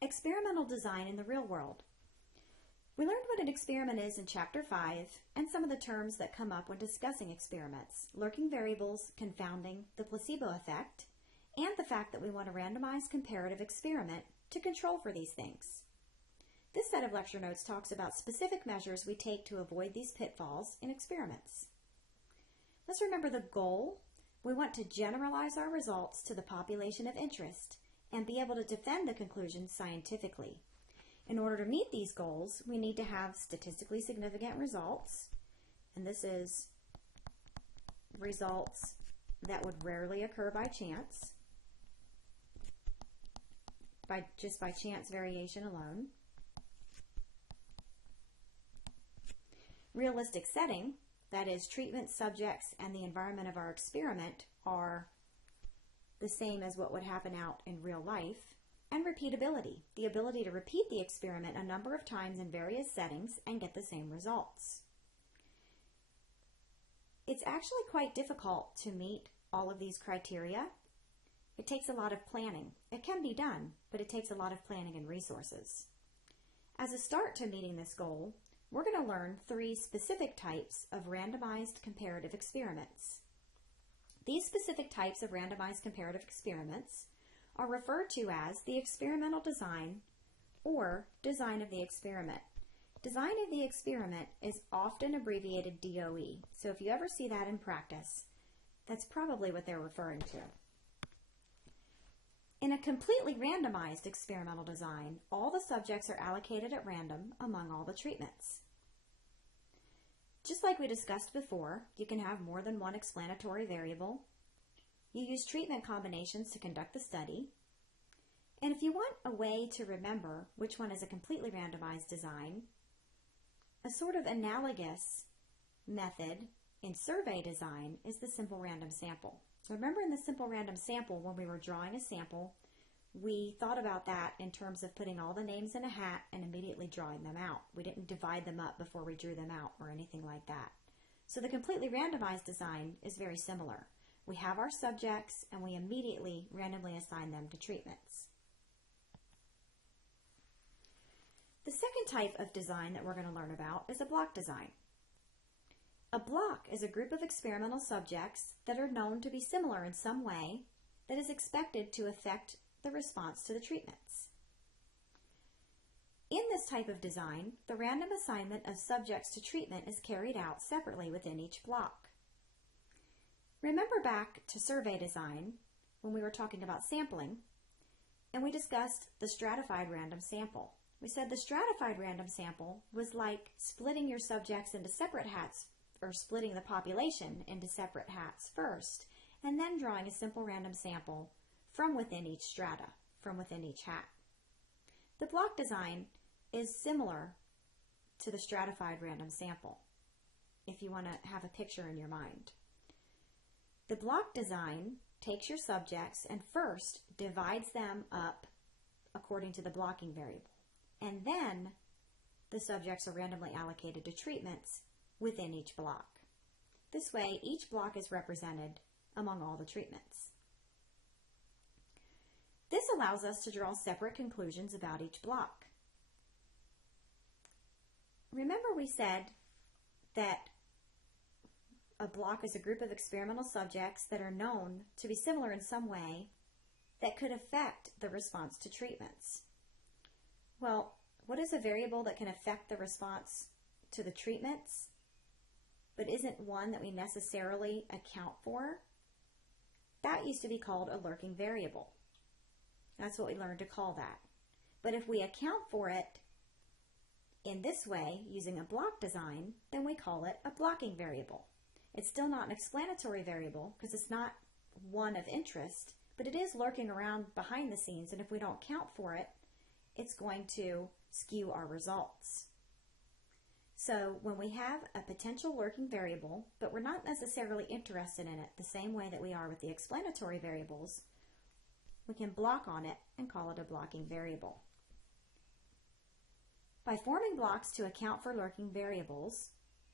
Experimental design in the real world. We learned what an experiment is in Chapter 5 and some of the terms that come up when discussing experiments: lurking variables, confounding, the placebo effect, and the fact that we want a randomized comparative experiment to control for these things. This set of lecture notes talks about specific measures we take to avoid these pitfalls in experiments. Let's remember the goal. We want to generalize our results to the population of interest and be able to defend the conclusions scientifically. In order to meet these goals, we need to have statistically significant results, and this is results that would rarely occur by chance, just by chance variation alone. Realistic setting, that is, treatment subjects and the environment of our experiment are the same as what would happen out in real life. And repeatability, the ability to repeat the experiment a number of times in various settings and get the same results. It's actually quite difficult to meet all of these criteria. It takes a lot of planning. It can be done, but it takes a lot of planning and resources. As a start to meeting this goal, we're going to learn 3 specific types of randomized comparative experiments. These specific types of randomized comparative experiments are referred to as the experimental design or design of the experiment. Design of the experiment is often abbreviated DOE, so if you ever see that in practice, that's probably what they're referring to. In a completely randomized experimental design, all the subjects are allocated at random among all the treatments. Just like we discussed before, you can have more than one explanatory variable. You use treatment combinations to conduct the study. And if you want a way to remember which one is a completely randomized design, a sort of analogous method in survey design is the simple random sample. Remember, in the simple random sample, when we were drawing a sample, we thought about that in terms of putting all the names in a hat and immediately drawing them out. We didn't divide them up before we drew them out or anything like that. So the completely randomized design is very similar. We have our subjects and we immediately randomly assign them to treatments. The second type of design that we're going to learn about is a block design. A block is a group of experimental subjects that are known to be similar in some way that is expected to affect the response to the treatments. In this type of design, the random assignment of subjects to treatment is carried out separately within each block. Remember back to survey design when we were talking about sampling, and we discussed the stratified random sample. We said the stratified random sample was like splitting your subjects into separate hats, or splitting the population into separate hats first, and then drawing a simple random sample from within each strata, from within each hat. The block design is similar to the stratified random sample, if you want to have a picture in your mind. The block design takes your subjects and first divides them up according to the blocking variable, and then the subjects are randomly allocated to treatments within each block. This way, each block is represented among all the treatments. This allows us to draw separate conclusions about each block. Remember, we said that a block is a group of experimental subjects that are known to be similar in some way that could affect the response to treatments. Well, what is a variable that can affect the response to the treatments, but isn't one that we necessarily account for? That used to be called a lurking variable. That's what we learned to call that. But if we account for it in this way, using a block design, then we call it a blocking variable. It's still not an explanatory variable because it's not one of interest, but it is lurking around behind the scenes, and if we don't count for it, it's going to skew our results. So when we have a potential lurking variable, but we're not necessarily interested in it the same way that we are with the explanatory variables, we can block on it and call it a blocking variable. By forming blocks to account for lurking variables,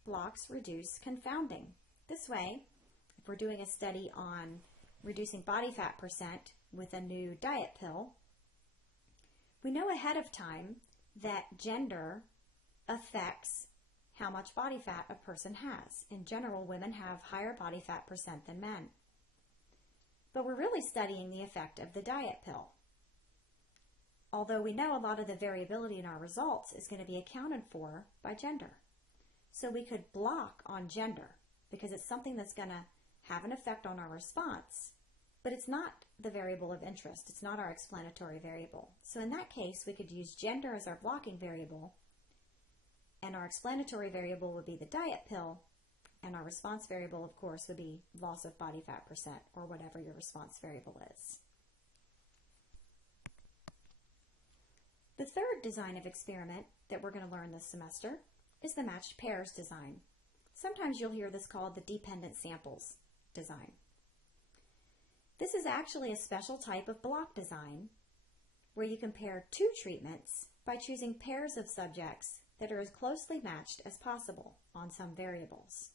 blocks reduce confounding. This way, if we're doing a study on reducing body fat percent with a new diet pill, We know ahead of time that gender affects how much body fat a person has. In general, women have higher body fat percent than men. But we're really studying the effect of the diet pill. Although we know a lot of the variability in our results is going to be accounted for by gender. So we could block on gender because it's something that's going to have an effect on our response, but it's not the variable of interest. It's not our explanatory variable. So in that case, we could use gender as our blocking variable, and our explanatory variable would be the diet pill, and our response variable, of course, would be loss of body fat percent, or whatever your response variable is. The third design of experiment that we're going to learn this semester is the matched pairs design. Sometimes you'll hear this called the dependent samples design. This is actually a special type of block design where you compare two treatments by choosing pairs of subjects that are as closely matched as possible on some variables.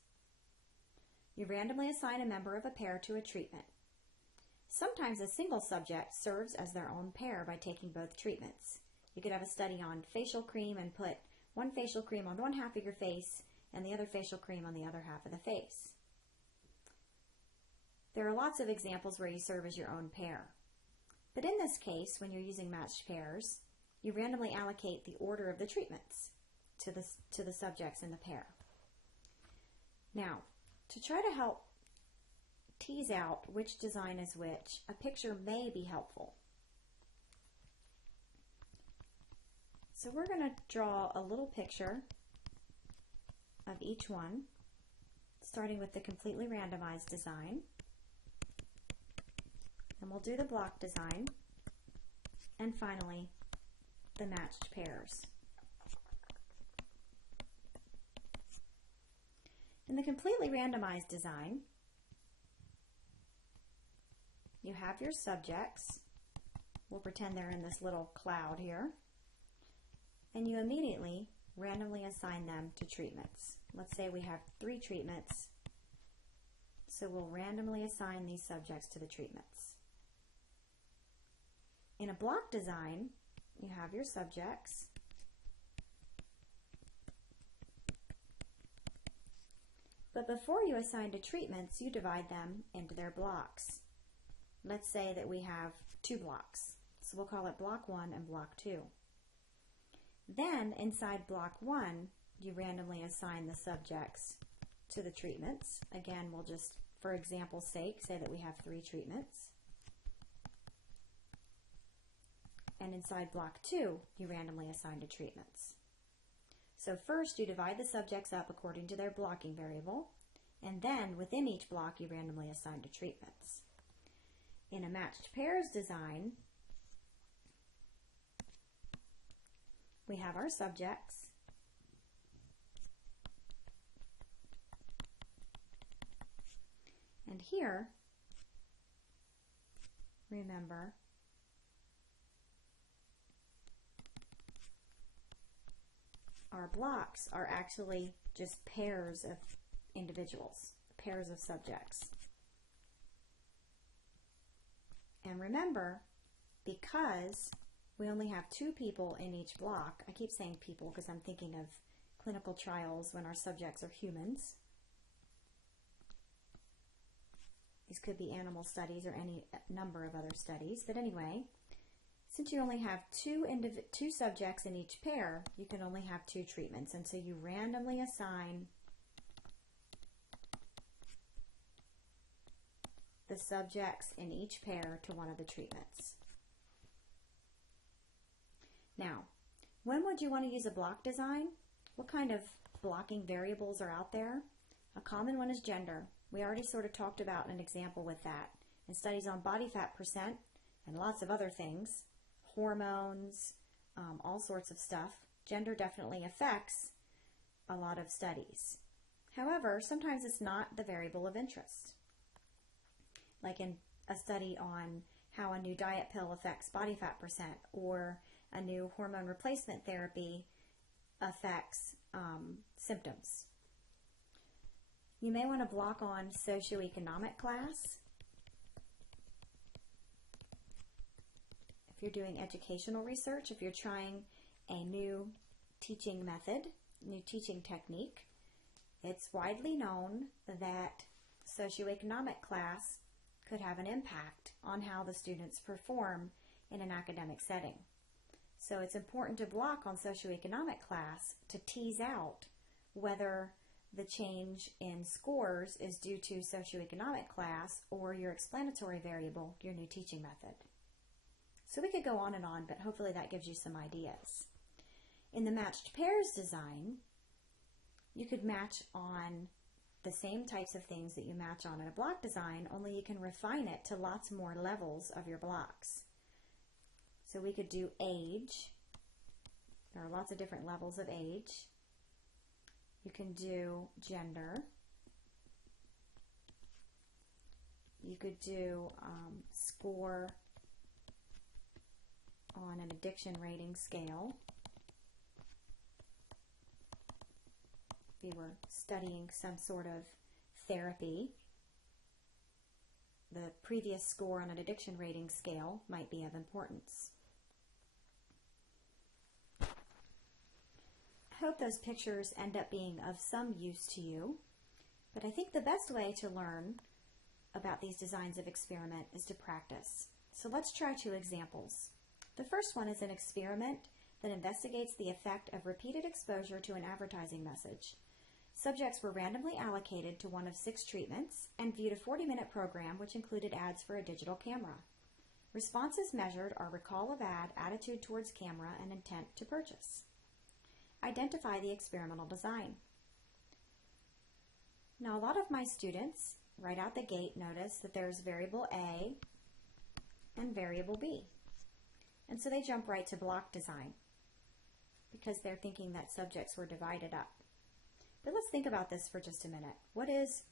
You randomly assign a member of a pair to a treatment. Sometimes a single subject serves as their own pair by taking both treatments. You could have a study on facial cream and put one facial cream on one half of your face and the other facial cream on the other half of the face. There are lots of examples where you serve as your own pair. But in this case, when you're using matched pairs, you randomly allocate the order of the treatments to the subjects in the pair. Now, to try to help tease out which design is which, a picture may be helpful. So we're going to draw a little picture of each one, starting with the completely randomized design. And we'll do the block design, and finally, the matched pairs. In the completely randomized design, you have your subjects. We'll pretend they're in this little cloud here. And you immediately randomly assign them to treatments. Let's say we have 3 treatments, so we'll randomly assign these subjects to the treatments. In a block design, you have your subjects, but before you assign to treatments, you divide them into their blocks. Let's say that we have 2 blocks, so we'll call it block 1 and block 2. Then, inside block 1, you randomly assign the subjects to the treatments. Again, we'll just, for example's sake, say that we have 3 treatments. And inside block 2, you randomly assign to treatments. So first, you divide the subjects up according to their blocking variable, and then within each block, you randomly assign to treatments. In a matched pairs design, we have our subjects, and here, remember, our blocks are actually just pairs of individuals, pairs of subjects. And remember, because we only have 2 people in each block. I keep saying people because I'm thinking of clinical trials when our subjects are humans. These could be animal studies or any number of other studies. But anyway, since you only have 2 subjects in each pair, you can only have 2 treatments. And so you randomly assign the subjects in each pair to one of the treatments. Now, when would you want to use a block design? What kind of blocking variables are out there? A common one is gender. We already sort of talked about an example with that. In studies on body fat percent and lots of other things, hormones, all sorts of stuff, gender definitely affects a lot of studies. However, sometimes it's not the variable of interest. Like in a study on how a new diet pill affects body fat percent, or a new hormone replacement therapy affects symptoms. You may want to block on socioeconomic class. if you're doing educational research, if you're trying a new teaching method, new teaching technique, it's widely known that socioeconomic class could have an impact on how the students perform in an academic setting. So it's important to block on socioeconomic class to tease out whether the change in scores is due to socioeconomic class or your explanatory variable, your new teaching method. So we could go on, but hopefully that gives you some ideas. In the matched pairs design, you could match on the same types of things that you match on in a block design, only you can refine it to lots more levels of your blocks. So we could do age. There are lots of different levels of age. You can do gender. You could do score on an addiction rating scale. If you were studying some sort of therapy, the previous score on an addiction rating scale might be of importance. I hope those pictures end up being of some use to you, but I think the best way to learn about these designs of experiment is to practice. So let's try 2 examples. The first one is an experiment that investigates the effect of repeated exposure to an advertising message. Subjects were randomly allocated to one of 6 treatments and viewed a 40-minute program which included ads for a digital camera. Responses measured are recall of ad, attitude towards camera, and intent to purchase. Identify the experimental design. Now, a lot of my students right out the gate notice that there's variable A and variable B. And so they jump right to block design because they're thinking that subjects were divided up. But let's think about this for just a minute. What is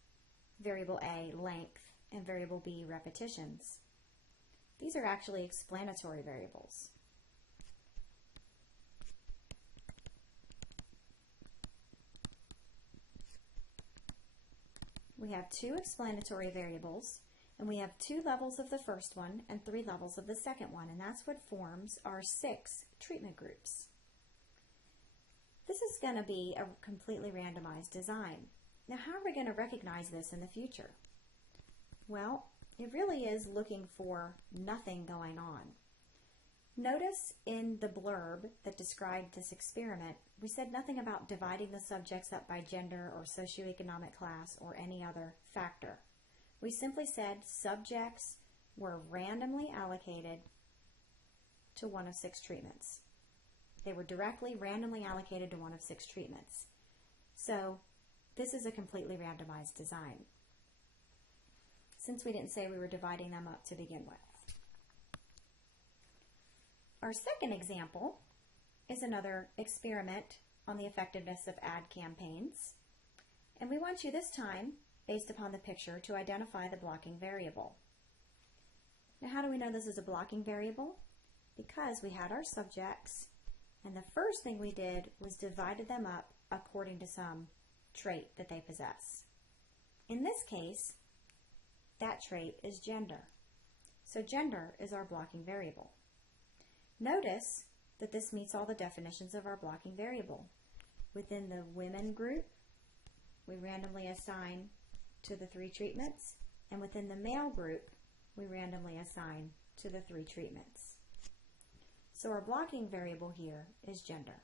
variable A, length, and variable B, repetitions? These are actually explanatory variables. We have 2 explanatory variables, and we have 2 levels of the first one and 3 levels of the second one, and that's what forms our 6 treatment groups. This is going to be a completely randomized design. Now, how are we going to recognize this in the future? Well, it really is looking for nothing going on. Notice in the blurb that described this experiment, we said nothing about dividing the subjects up by gender or socioeconomic class or any other factor. We simply said subjects were randomly allocated to one of 6 treatments. They were directly randomly allocated to one of 6 treatments. So this is a completely randomized design, since we didn't say we were dividing them up to begin with. Our second example is another experiment on the effectiveness of ad campaigns. And we want you this time, based upon the picture, to identify the blocking variable. Now, how do we know this is a blocking variable? Because we had our subjects, and the first thing we did was divided them up according to some trait that they possess. In this case, that trait is gender. So gender is our blocking variable. Notice that this meets all the definitions of our blocking variable. Within the women group, we randomly assign to the 3 treatments, and within the male group, we randomly assign to the 3 treatments. So our blocking variable here is gender,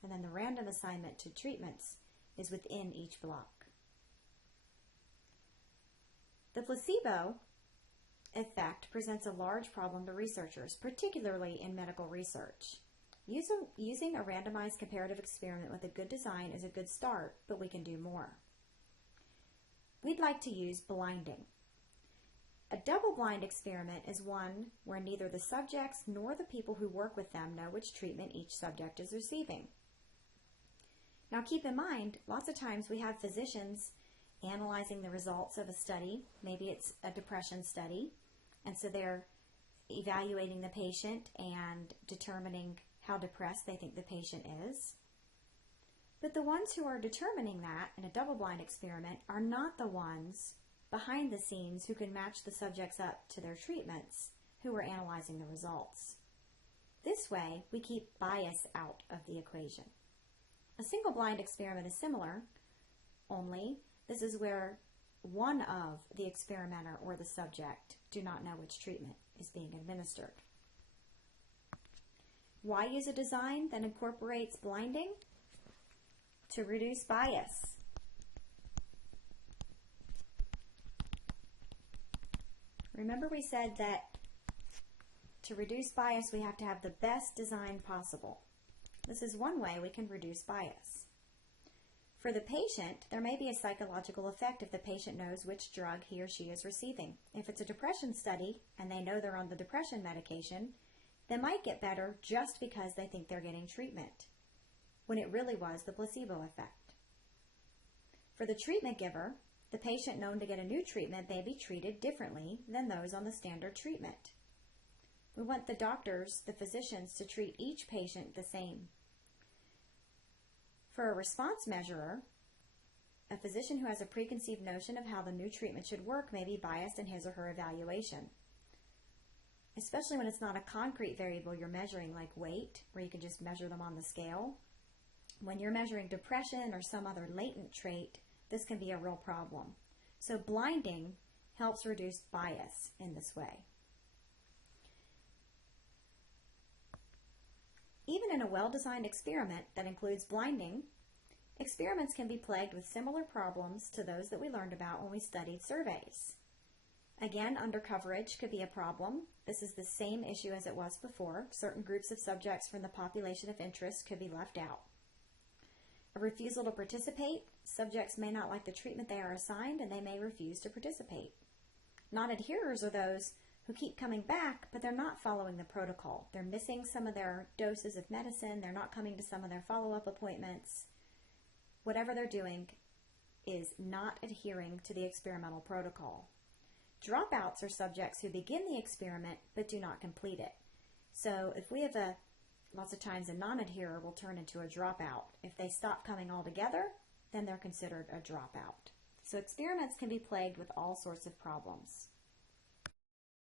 and then the random assignment to treatments is within each block. The placebo effect presents a large problem to researchers, particularly in medical research. Using a randomized comparative experiment with a good design is a good start, but we can do more. We'd like to use blinding. A double-blind experiment is one where neither the subjects nor the people who work with them know which treatment each subject is receiving. Now keep in mind, lots of times we have physicians analyzing the results of a study. Maybe it's a depression study, and so they're evaluating the patient and determining how depressed they think the patient is. But the ones who are determining that in a double-blind experiment are not the ones behind the scenes who can match the subjects up to their treatments who are analyzing the results. This way, we keep bias out of the equation. A single-blind experiment is similar, only this is where one of the experimenter or the subject do not know which treatment is being administered. Why use a design that incorporates blinding? To reduce bias. Remember we said that to reduce bias we have to have the best design possible. This is one way we can reduce bias. For the patient, there may be a psychological effect if the patient knows which drug he or she is receiving. If it's a depression study and they know they're on the depression medication, they might get better just because they think they're getting treatment, when it really was the placebo effect. For the treatment giver, the patient known to get a new treatment may be treated differently than those on the standard treatment. We want the doctors, the physicians, to treat each patient the same. For a response measurer, a physician who has a preconceived notion of how the new treatment should work may be biased in his or her evaluation, especially when it's not a concrete variable you're measuring like weight, where you can just measure them on the scale. When you're measuring depression or some other latent trait, this can be a real problem. So blinding helps reduce bias in this way. Even in a well-designed experiment that includes blinding, experiments can be plagued with similar problems to those that we learned about when we studied surveys. Again, undercoverage could be a problem. This is the same issue as it was before. Certain groups of subjects from the population of interest could be left out. A refusal to participate. Subjects may not like the treatment they are assigned and they may refuse to participate. Non-adherers are those who keep coming back, but they're not following the protocol. They're missing some of their doses of medicine. They're not coming to some of their follow-up appointments. Whatever they're doing is not adhering to the experimental protocol. Dropouts are subjects who begin the experiment but do not complete it. So if we have lots of times a non-adherer will turn into a dropout. If they stop coming altogether, then they're considered a dropout. So experiments can be plagued with all sorts of problems.